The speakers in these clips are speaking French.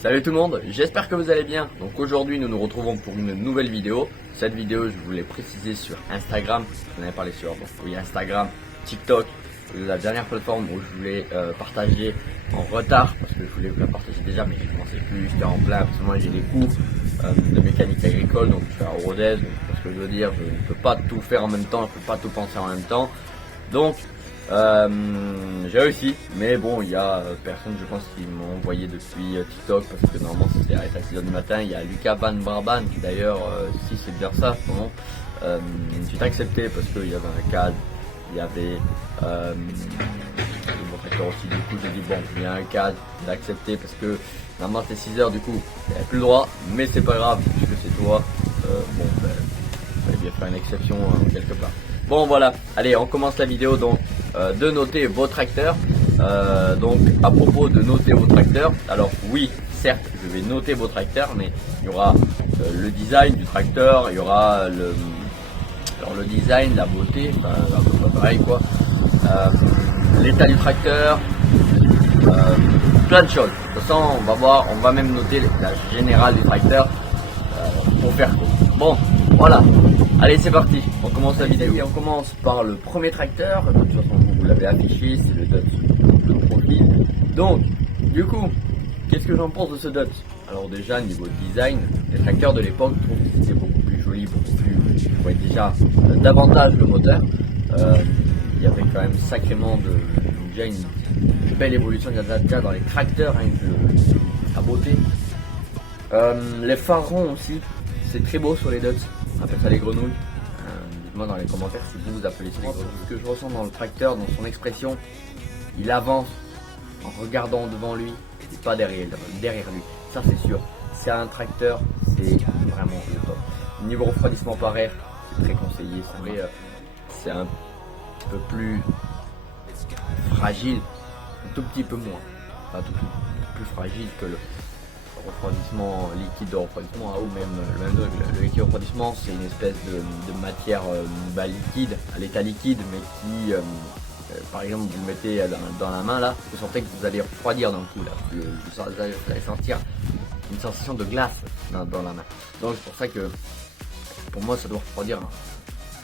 Salut tout le monde, j'espère que vous allez bien. Donc aujourd'hui nous nous retrouvons pour une nouvelle vidéo. Cette vidéo je voulais préciser sur Instagram. J'en avais parlé sur Instagram, TikTok, la dernière plateforme où je voulais partager en retard parce que je voulais vous la partager déjà mais je ne commençais plus, j'étais en plein parce que moi j'ai des cours de mécanique agricole, donc je suis à Rodez, donc ce que je veux dire, je ne peux pas tout faire en même temps, je ne peux pas tout penser en même temps. Donc j'ai réussi, mais bon, il y a personne, je pense, qui m'ont envoyé depuis TikTok parce que normalement c'était à 6h du matin. Il y a Lucas Van Barban qui d'ailleurs, si c'est bien ça, son nom, j'ai accepté parce qu'il y avait un cadre, il y avait mon tracteur aussi. Du coup, j'ai dit bon, il y a un cadre, j'ai accepté parce que normalement c'était 6h, du coup, il n'y avait plus le droit, mais c'est pas grave puisque c'est toi. Bon, ben, il fallait bien faire une exception quelque part. Bon voilà, allez on commence la vidéo donc de noter vos tracteurs. Donc à propos de noter vos tracteurs, alors oui certes je vais noter vos tracteurs mais il y aura le design du tracteur, il y aura le design, la beauté, enfin un peu pas pareil quoi, l'état du tracteur, plein de choses. De toute façon on va voir, on va même noter l'état général du tracteur pour faire court. Bon voilà. Allez c'est parti, on commence la vidéo et on commence par le premier tracteur. De toute façon vous l'avez affiché, c'est le Dutz profil. Donc du coup, qu'est-ce que j'en pense de ce Dutz? Alors déjà niveau design, les tracteurs de l'époque, je trouve que c'était beaucoup plus joli, beaucoup plus, je voyais déjà davantage le moteur. Il y avait quand même sacrément déjà une belle évolution déjà dans les tracteurs, hein, la beauté. Les phares ronds aussi, c'est très beau sur les Dutz. On appelle ça les grenouilles. Dites-moi dans les commentaires si vous appelez ça les grenouilles. Ce que je ressens dans le tracteur, dans son expression, il avance en regardant devant lui et pas derrière lui. Ça c'est sûr. C'est un tracteur, c'est vraiment le top. Niveau refroidissement par air, c'est très conseillé. C'est un peu plus fragile, un tout petit peu moins. Enfin, tout plus fragile que le refroidissement liquide de refroidissement ou même le même degré. Le liquide de refroidissement c'est une espèce de matière liquide, à l'état liquide mais qui par exemple vous le mettez dans la main là, vous sentez que vous allez refroidir d'un coup là, vous allez sentir une sensation de glace dans la main. Donc c'est pour ça que pour moi ça doit refroidir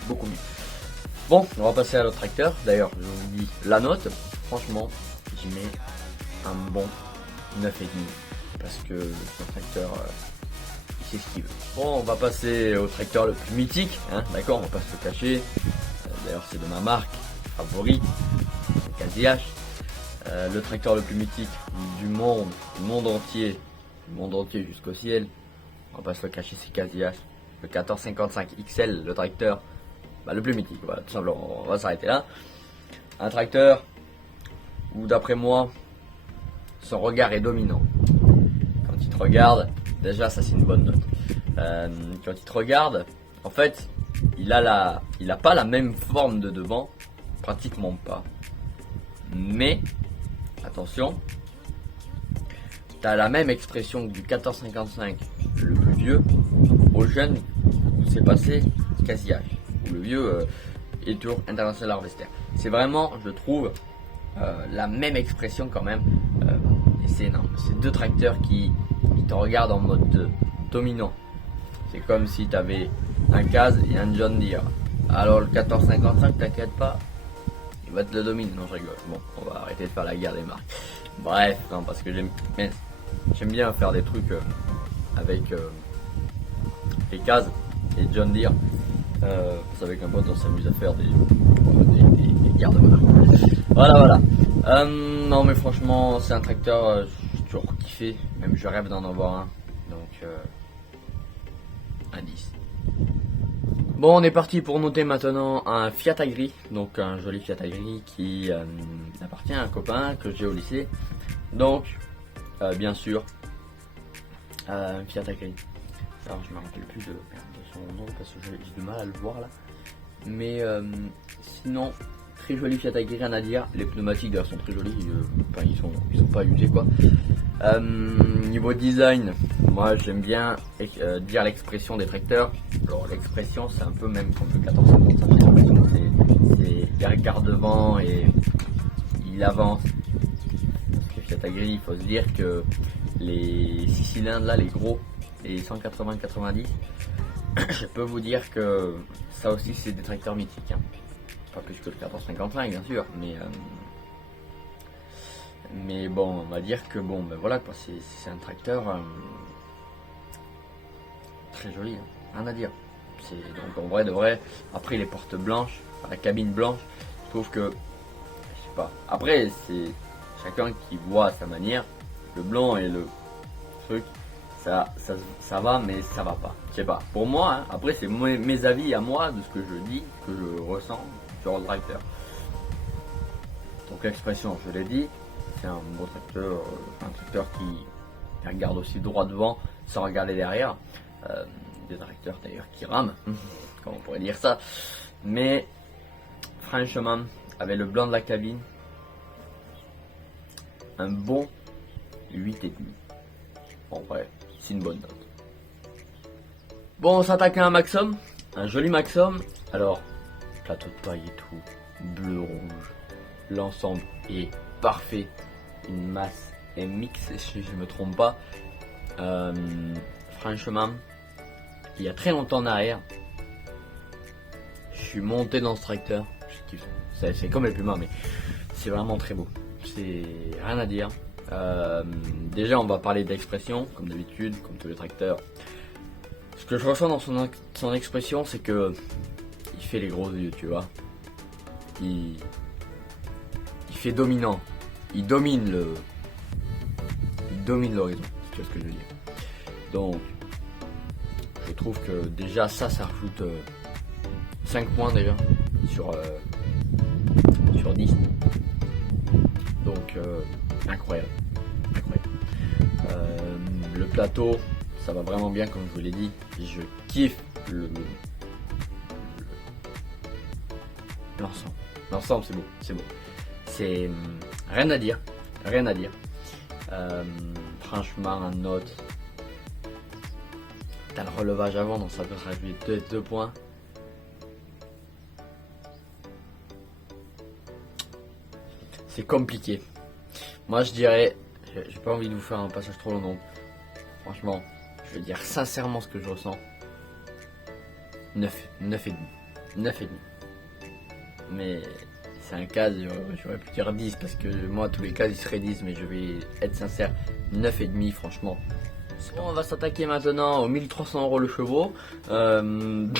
beaucoup mieux. Bon, on va passer à l'autre tracteur. D'ailleurs je vous dis la note, franchement j'y mets un bon 9,5. Parce que ce tracteur, il sait ce qu'il veut. Bon, on va passer au tracteur le plus mythique, hein, d'accord, on va pas se le cacher. D'ailleurs, c'est de ma marque favorite, c'est KZH. Le tracteur le plus mythique du monde entier jusqu'au ciel. On va pas se le cacher, c'est KZH. Le 1455 XL, le tracteur, le plus mythique. Voilà, tout simplement, on va s'arrêter là. Un tracteur où, d'après moi, son regard est dominant. Quand il te regarde, déjà ça c'est une bonne note. Quand il te regarde, en fait, il a pas la même forme de devant, pratiquement pas. Mais attention, tu as la même expression que du 1455, le plus vieux, au jeune où c'est passé KZH, ou le vieux et Tour International Harvester. C'est vraiment, je trouve, la même expression quand même. Et c'est énorme. C'est deux tracteurs qui te regardent en mode dominant. C'est comme si tu avais un Kaz et un John Deere. Alors le 1455, t'inquiète pas, il va te le dominer. Non, je rigole. Bon, on va arrêter de faire la guerre des marques. Bref, non, parce que j'aime bien faire des trucs avec les Kaz et John Deere. Avec un pote, on s'amuse à faire des guerres de marques. Voilà. Non mais franchement c'est un tracteur, j'ai toujours kiffé, même je rêve d'en avoir un, donc un 10. Bon on est parti pour noter maintenant un Fiat Agri, donc un joli Fiat Agri qui appartient à un copain que j'ai au lycée, donc bien sûr Fiat Agri. Alors je me rappelle plus de son nom parce que j'ai du mal à le voir là, mais sinon très joli Fiat Agri, rien à dire. Les pneumatiques d'ailleurs sont très jolis, ils sont pas usés quoi. Niveau design, moi j'aime bien dire l'expression des tracteurs. Alors l'expression c'est un peu même comme le 1455, c'est il regarde devant et il avance. Parce que Fiat Agri, il faut se dire que les cylindres là, les gros, les 180-90, je peux vous dire que ça aussi c'est des tracteurs mythiques. Hein. Pas plus que le 1455 bien sûr, mais bon, on va dire que bon, ben voilà quoi, c'est un tracteur très joli, hein, rien à dire. Donc en vrai de vrai, après les portes blanches, la cabine blanche, je trouve que, je sais pas, après c'est chacun qui voit à sa manière, le blanc et le truc, ça va mais ça va pas, je sais pas, pour moi, hein, après c'est mes avis à moi, de ce que je dis, que je ressens sur le tracteur. Donc l'expression, je l'ai dit, c'est un beau tracteur, un tracteur qui regarde aussi droit devant sans regarder derrière. Des tracteurs d'ailleurs qui rament, comme on pourrait dire ça. Mais franchement, avec le blanc de la cabine, un bon 8,5. En vrai, c'est une bonne note. Bon, on s'attaque à un Maxxum, un joli Maxxum. Alors, plateau de paille et tout, bleu-rouge. L'ensemble est parfait. Une masse MX, si je ne me trompe pas. Franchement, il y a très longtemps en arrière, je suis monté dans ce tracteur. C'est comme les Puma, mais c'est vraiment très beau. C'est rien à dire. Déjà, on va parler d'expression, comme d'habitude, comme tous les tracteurs. Ce que je ressens dans son expression, c'est que il fait les gros yeux, tu vois. Il fait dominant. Il domine l'horizon, si tu vois ce que je veux dire. Donc, je trouve que déjà ça rajoute 5 points déjà sur 10. Donc incroyable. Le plateau, ça va vraiment bien comme je vous l'ai dit. Je kiffe l'ensemble. L'ensemble c'est beau. C'est rien à dire. Franchement, un note. T'as le relevage avant, donc ça peut se rajouter 2 points. C'est compliqué. Moi je dirais, j'ai pas envie de vous faire un passage trop long, donc franchement, je vais dire sincèrement ce que je ressens. 9,5. Mais c'est un cas, j'aurais pu dire 10 parce que moi tous les cas il serait 10, mais je vais être sincère, 9,5 franchement. Bon, on va s'attaquer maintenant aux 1300 € le chevaux. Non,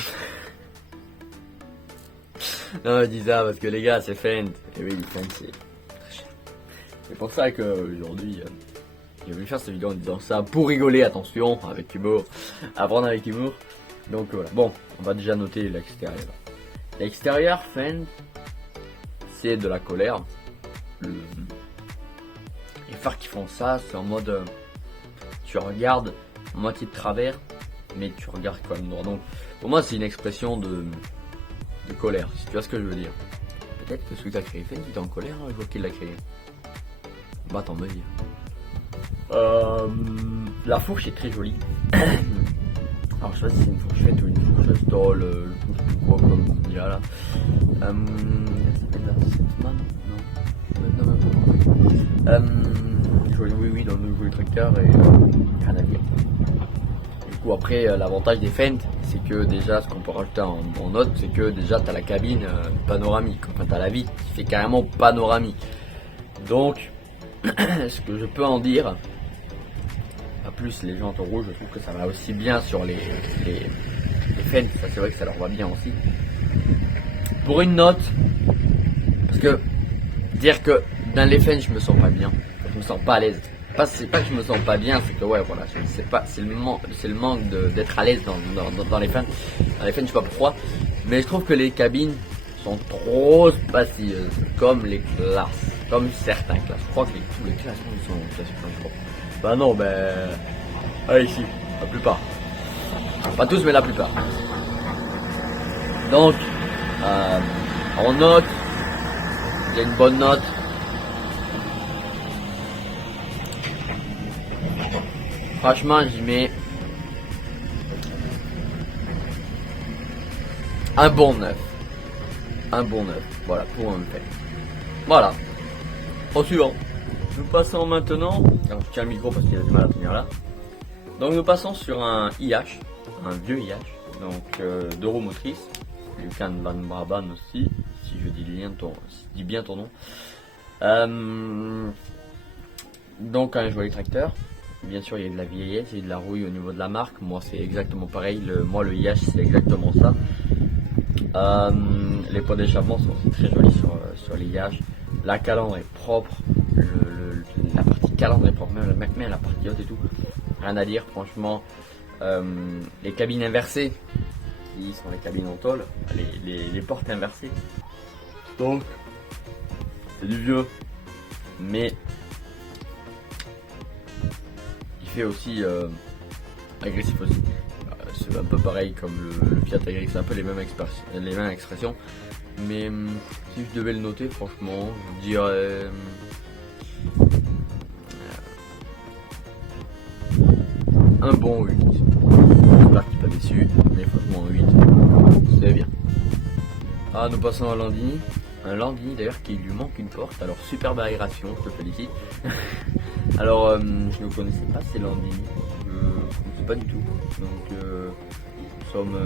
je dis ça parce que les gars, c'est Fendt. Et oui, Fendt, c'est très cher. C'est pour ça qu'aujourd'hui, j'ai voulu faire cette vidéo en disant ça pour rigoler, attention, avec humour, apprendre avec humour. Donc voilà. Bon, on va déjà noter l'extérieur. L'extérieur, Fendt, c'est de la colère. Les phares qui font ça, c'est en mode. Tu regardes moitié de travers, mais tu regardes quand même droit. Donc, pour moi, c'est une expression de colère, si tu vois ce que je veux dire. Peut-être que celui qui a créé Fendt était en colère, hein, je vois qu'il l'a créé. Bah, t'en veux dire. La fourche est très jolie. Alors, je sais pas si c'est une fourchette ou une fourche stall, je sais plus quoi, comme on dit là. Elle s'appelle la Setman. Non. Oui, dans le nouveau tracteur et rien à dire. Du coup, après, l'avantage des Fendt, c'est que déjà, ce qu'on peut rajouter en note, c'est que déjà, tu as la cabine panoramique. Enfin, tu as la vitre qui fait carrément panoramique. Donc, ce que je peux en dire, pas plus les jantes rouges, je trouve que ça va aussi bien sur les Fendt. Ça, c'est vrai que ça leur va bien aussi. Pour une note, parce que dire que dans les Fendt, je me sens pas bien. Je me sens pas à l'aise. C'est pas que je me sens pas bien, c'est que ouais voilà, c'est le manque d'être à l'aise dans les Fendt. Dans les Fendt, je sais pas pourquoi, mais je trouve que les cabines sont trop spacieuses, comme les classes, comme certains classes. Je crois que tous les classements ils sont spacieux, je crois. Bah non, ici, la plupart. Pas tous, mais la plupart. Donc, en note, il y a une bonne note. Franchement, j'y mets un bon 9. Voilà, pour un fait. Voilà. Au suivant. Nous passons maintenant. Alors, je tiens le micro parce qu'il a du mal à tenir là. Donc nous passons sur un IH, un vieux IH, donc 2 roues motrices, Lucan Van Brabant aussi, si je dis bien ton nom. Donc un joli tracteur. Bien sûr, il y a de la vieillesse, il y a de la rouille au niveau de la marque. Moi, c'est exactement pareil. Moi, le IH, c'est exactement ça. Les pots d'échappement sont aussi très jolis sur l'IH. La calandre est propre. La partie calandre est propre, même la partie haute et tout. Rien à dire, franchement. Les cabines inversées, qui sont les cabines en tôle, les portes inversées. Donc, c'est du vieux, mais il fait aussi agressif aussi. C'est un peu pareil comme le Fiat Agric, c'est un peu les mêmes expressions. Mais si je devais le noter, franchement, je dirais un bon 8. J'espère que tu n'es pas déçu, mais franchement 8, c'est bien. Ah, nous passons à Landini. Un Landini d'ailleurs qui lui manque une porte, alors superbe aération, je te félicite. Alors, je ne connaissais pas ces Landini, je ne connaissais pas du tout. Donc, nous sommes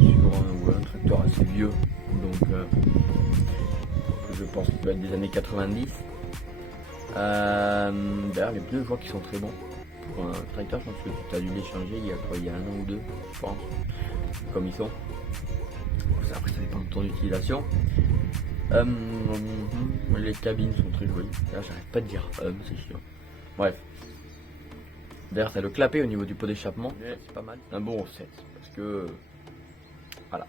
sur un tracteur assez vieux, donc je pense qu'il doit être des années 90. D'ailleurs, les pneus, je vois qu'ils sont très bons. Pour un tracteur, je pense que tu as dû les changer il y a un an ou deux, je pense, comme ils sont. Après, ça dépend de ton utilisation. Les cabines sont très jolies. Là, j'arrête pas de dire c'est chiant. Bref. D'ailleurs, t'as le clapet au niveau du pot d'échappement. C'est pas mal. Un bon 7. Parce que. Voilà.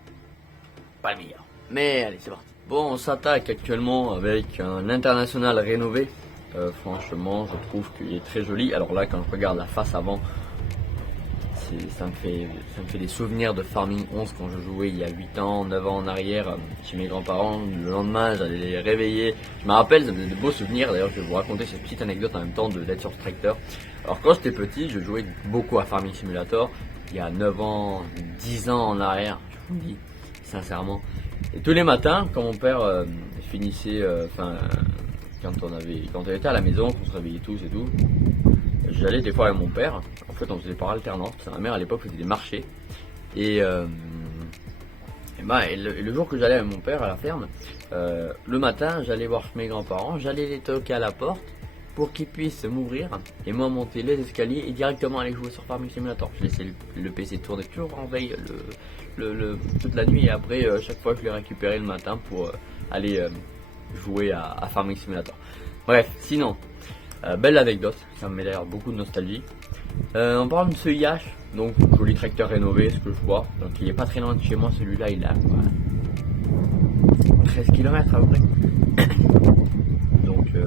Pas le meilleur. Mais allez, c'est parti. Bon, on s'attaque actuellement avec un international rénové. Franchement, je trouve qu'il est très joli. Alors là, quand je regarde la face avant, ça me fait des souvenirs de Farming 11 quand je jouais il y a 8 ans, 9 ans en arrière chez mes grands-parents. Le lendemain, j'allais les réveiller. Je me rappelle, ça me faisait de beaux souvenirs. D'ailleurs, je vais vous raconter cette petite anecdote en même temps d'être sur ce tracteur. Alors quand j'étais petit, je jouais beaucoup à Farming Simulator. Il y a 9 ans, 10 ans en arrière, je vous le dis sincèrement. Et tous les matins, quand mon père finissait, quand on était à la maison, qu'on se réveillait tous et tout, j'allais des fois avec mon père. En fait, on faisait par alternance. Ma mère à l'époque faisait des marchés. Et le jour que j'allais avec mon père à la ferme, le matin, j'allais voir mes grands-parents, j'allais les toquer à la porte pour qu'ils puissent m'ouvrir et moi monter les escaliers et directement aller jouer sur Farming Simulator. Je laissais le PC tourner toujours en veille toute la nuit et après, chaque fois, je l'ai récupéré le matin pour aller jouer à Farming Simulator. Bref, sinon. Belle anecdote, ça me met d'ailleurs beaucoup de nostalgie. On parle de ce IH, donc joli tracteur rénové, ce que je vois. Donc il est pas très loin de chez moi, celui-là il a 13 km à peu près. Donc le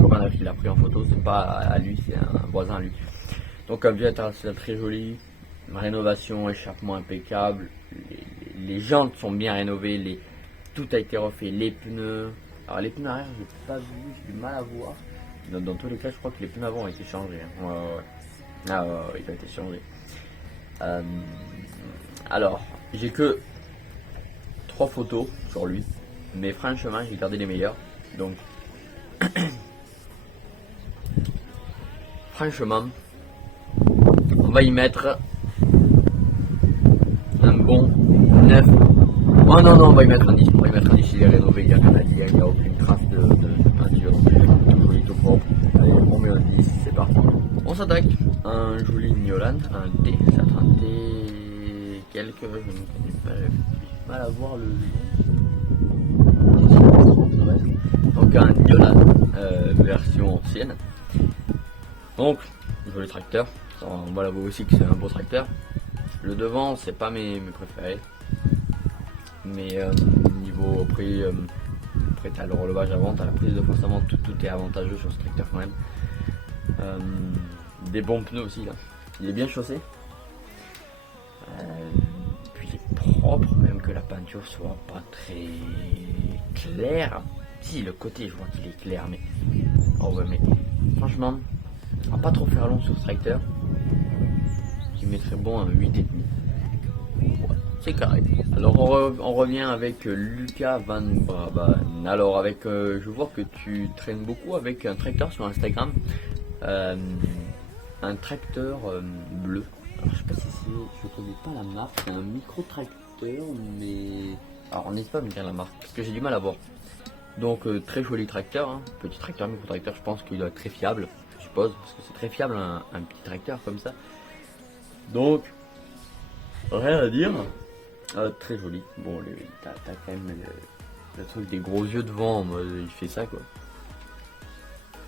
copain qui l'a pris en photo, c'est pas à lui, c'est un voisin à lui. Donc un vieux international très joli, rénovation, échappement impeccable, les jantes sont bien rénovées, tout a été refait, les pneus. Alors les pneus arrière, j'ai pas vu, j'ai du mal à voir. Dans tous les cas, je crois que les pneus avant ont été changés. Hein. Ouais. Ah ouais, ils ont été changés. Alors, j'ai que 3 photos sur lui, mais franchement, j'ai gardé les meilleures. Donc, franchement, on va y mettre un bon 9. Oh non, on va y mettre un 10. On va y mettre un 10, il est rénové, il n'y a rien à dire, il n'y a aucune trace de peinture. Tout joli, tout propre. Allez, on met un 10, c'est parti. On s'attaque. Un joli Niolan, un T, ça a un T quelques, je ne connais pas, j'ai mal à voir le nom. Donc un Niolan, version ancienne. Donc, joli tracteur. On va l'avouer aussi que c'est un beau tracteur. Le devant, c'est pas mes préférés. Mais niveau prix, après t'as le relevage avant, t'as la prise de force avant, tout est avantageux sur ce tracteur quand même. Des bons pneus aussi là, il est bien chaussé. Puis il est propre, même que la peinture soit pas très claire. Si, le côté je vois qu'il est clair, mais oh ouais, mais franchement, on va pas trop faire long sur ce tracteur. Je mettrais bon un 8,5. C'est carré. Alors on revient avec Lucan Van Brabant. Alors avec, je vois que tu traînes beaucoup avec un tracteur sur Instagram. un tracteur bleu. Alors, je sais pas si c'est, je connais pas la marque, c'est un micro-tracteur, mais alors n'hésite pas à me dire la marque parce que j'ai du mal à voir. Donc très joli tracteur, hein. Petit tracteur, micro-tracteur, je pense qu'il doit être très fiable, je suppose, parce que c'est très fiable un petit tracteur comme ça. Donc rien à dire. Très joli. Bon, t'as quand même le truc des gros yeux devant, en mode il fait ça quoi.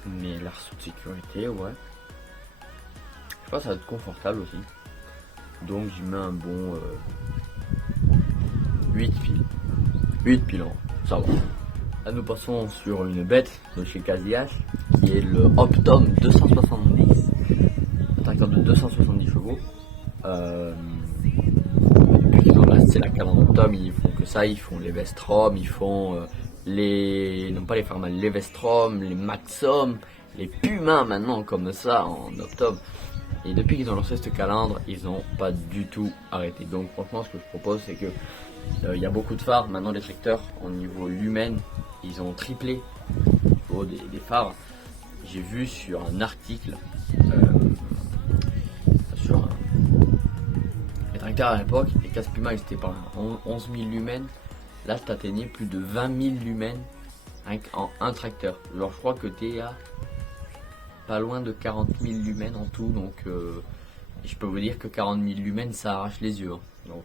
Mais l'arceau de sécurité, ouais. Je pense que ça va être confortable aussi. Donc j'y mets un bon 8 piles. 8 piles, hein. Ça va. Là nous passons sur une bête de chez Casillas qui est le Optum 270. Un tracteur de 270 chevaux. C'est la calandre Optum, ils font que ça, ils font les Vestrom, ils font non pas les Pharma, les Vestrom, les Maxom, les Puma maintenant comme ça en Optum. Et depuis qu'ils ont lancé cette calandre, ils n'ont pas du tout arrêté. Donc franchement ce que je propose c'est que il y a beaucoup de phares, maintenant les tracteurs au niveau lumen, ils ont triplé au niveau des phares. J'ai vu sur un article les tracteurs à l'époque, les casques Puma ils étaient par 11 000 lumens. Là tu atteignais plus de 20 000 lumens en un tracteur. Alors je crois que tu es à pas loin de 40 000 lumens en tout. Donc je peux vous dire que 40 000 lumens ça arrache les yeux. Hein. Donc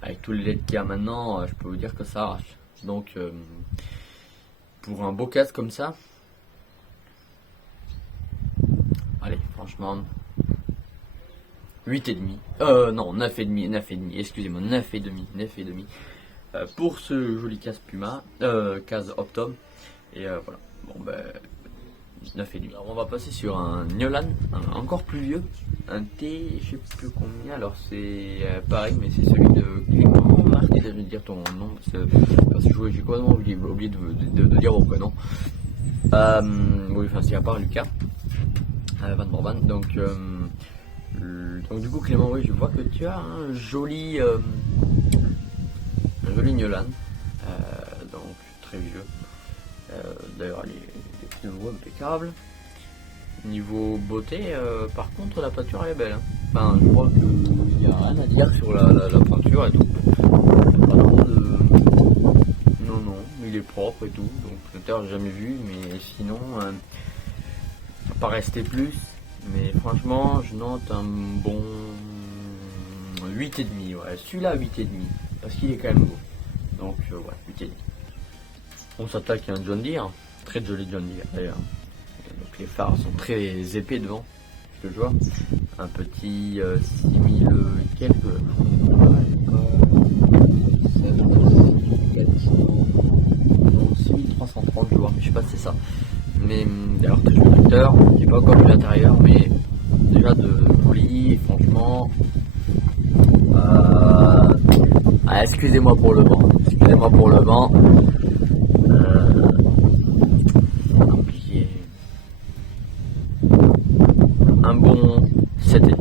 avec tous les LED qu'il y a maintenant, je peux vous dire que ça arrache. Donc pour un beau casque comme ça, allez franchement 8,5. Non, 9,5, excusez-moi, 9,5. Pour ce joli casque Puma, casque Optum. Et voilà, bon ben, 9,5. Alors on va passer sur un Niolan, encore plus vieux, un T, je sais plus combien, alors c'est pareil, mais c'est celui de Clément Marty, je vais dire ton nom, parce que j'ai complètement oublié de dire vos prénoms. Oui, enfin c'est à part Lucas, Van Borban, donc du coup Clément, oui je vois que tu as un joli Niolan, donc très vieux, d'ailleurs les pneus impeccables. Niveau beauté, par contre la peinture elle est belle, hein. Enfin je crois qu'il n'y a rien à dire sur la peinture et tout, pas trop de... non, il est propre et tout, donc peut-être j'ai jamais vu, mais sinon ça va pas rester plus. Mais franchement, je note un bon 8,5, ouais, celui-là 8,5, parce qu'il est quand même beau. Donc ouais, 8,5. On s'attaque à un John Deere, très joli John Deere d'ailleurs. Donc les phares sont très épais devant, ce que je vois. Un petit 6000 quelques... 6330 je vois, mais je sais pas si c'est ça. Mais d'ailleurs très joli tracteur, j'ai pas encore vu l'intérieur, mais déjà de joli, franchement. Excusez-moi pour le vent, compliqué. Un bon 7,5.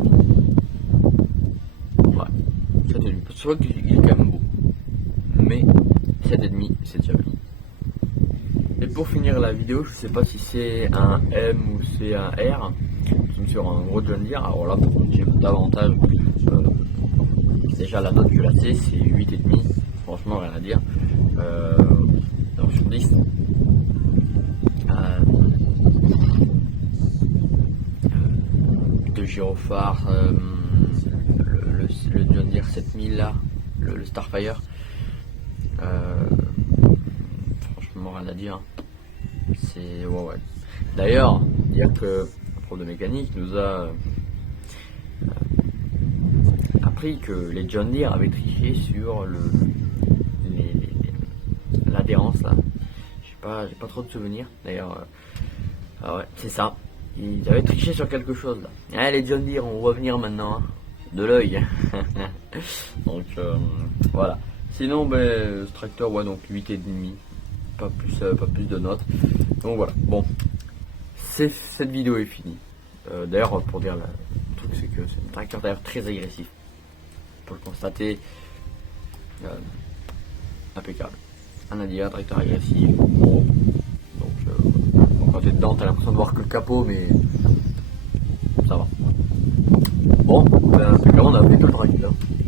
Ouais, 7,5. C'est vrai qu'il est quand même beau, mais 7,5 c'est déjà bien. Et pour finir la vidéo, je sais pas si c'est un M ou c'est un R, sur un gros John Deere. Alors là, j'ai davantage. Déjà la note que je la sais, c'est 8,5. Franchement, rien à dire. Donc sur 10. De gyrophare, le John Deere 7000 là, le Starfire. Franchement, rien à dire. C'est ouais. D'ailleurs, dire que le prof de mécanique nous a appris que les John Deere avaient triché sur l'adhérence là. J'ai pas trop de souvenirs. D'ailleurs, ouais, c'est ça. Ils avaient triché sur quelque chose là. Les John Deere, on va venir maintenant, hein, de l'œil. Donc voilà. Sinon, ce tracteur, ouais, donc 8,5. Pas plus de notes. Donc voilà. Bon, cette vidéo est finie. D'ailleurs, pour dire le truc, c'est que c'est un tracteur d'ailleurs très agressif. Pour le constater, impeccable. On a dit un tracteur agressif. Bon. Donc quand t'es dedans, t'as l'impression de voir que le capot, mais ça va. Bon, ben, en tout cas, on a plutôt tranquille. Hein.